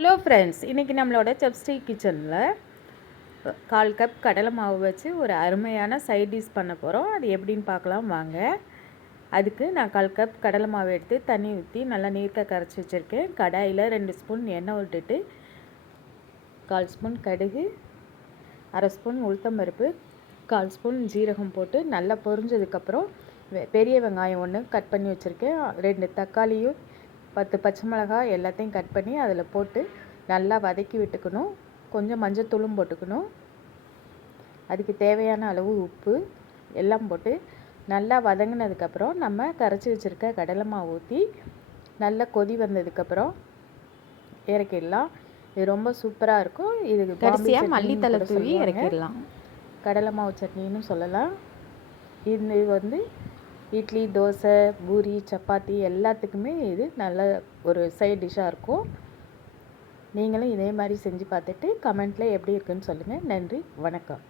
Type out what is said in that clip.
Hello friends, இன்றைக்கி நம்மளோட செப்ஸ்டி கிச்சனில் 1/4 கப் கடலை மாவு வச்சு ஒரு அருமையான சைட் டிஷ் பண்ண போகிறோம். அது எப்படின்னு பார்க்கலாம் வாங்க. அதுக்கு நான் 1/4 கப் கடலை மாவு எடுத்து தண்ணி ஊற்றி நல்லா நீர்க்க கரைச்சி வச்சுருக்கேன். கடாயில் 2 ஸ்பூன் எண்ணெய் விட்டுட்டு 1/4 ஸ்பூன் கடுகு, 1/2 ஸ்பூன் உளுத்தம்பருப்பு, 1/4 ஸ்பூன் ஜீரகம் போட்டு நல்லா பொரிஞ்சதுக்கப்புறம் பெரிய வெங்காயம் 1 கட் பண்ணி வச்சுருக்கேன். 2 தக்காளியும் 10 பச்சை மிளகாய் எல்லாத்தையும் கட் பண்ணி அதில் போட்டு நல்லா வதக்கி விட்டுக்கணும். கொஞ்சம் மஞ்சத்தூளும் போட்டுக்கணும். அதுக்கு தேவையான அளவு உப்பு எல்லாம் போட்டு நல்லா வதங்கினதுக்கப்புறம் நம்ம கரைச்சி வச்சுருக்க கடலை மாவு ஊற்றி நல்லா கொதி வந்ததுக்கப்புறம் இறக்கிடலாம். இது ரொம்ப சூப்பராக இருக்கும். இது கடைசியாக மல்லித்தலை தூவி இறக்கிடலாம். கடலை மாவு சட்னின்னு சொல்லலாம். இது இட்லி, தோசை, பூரி, சப்பாத்தி எல்லாத்துக்குமே இது நல்ல ஒரு சைட் டிஷ்ஷாக இருக்கும். நீங்களும் இதே மாதிரி செஞ்சு பார்த்துட்டு கமெண்ட்டில் எப்படி இருக்குன்னு சொல்லுங்கள். நன்றி, வணக்கம்.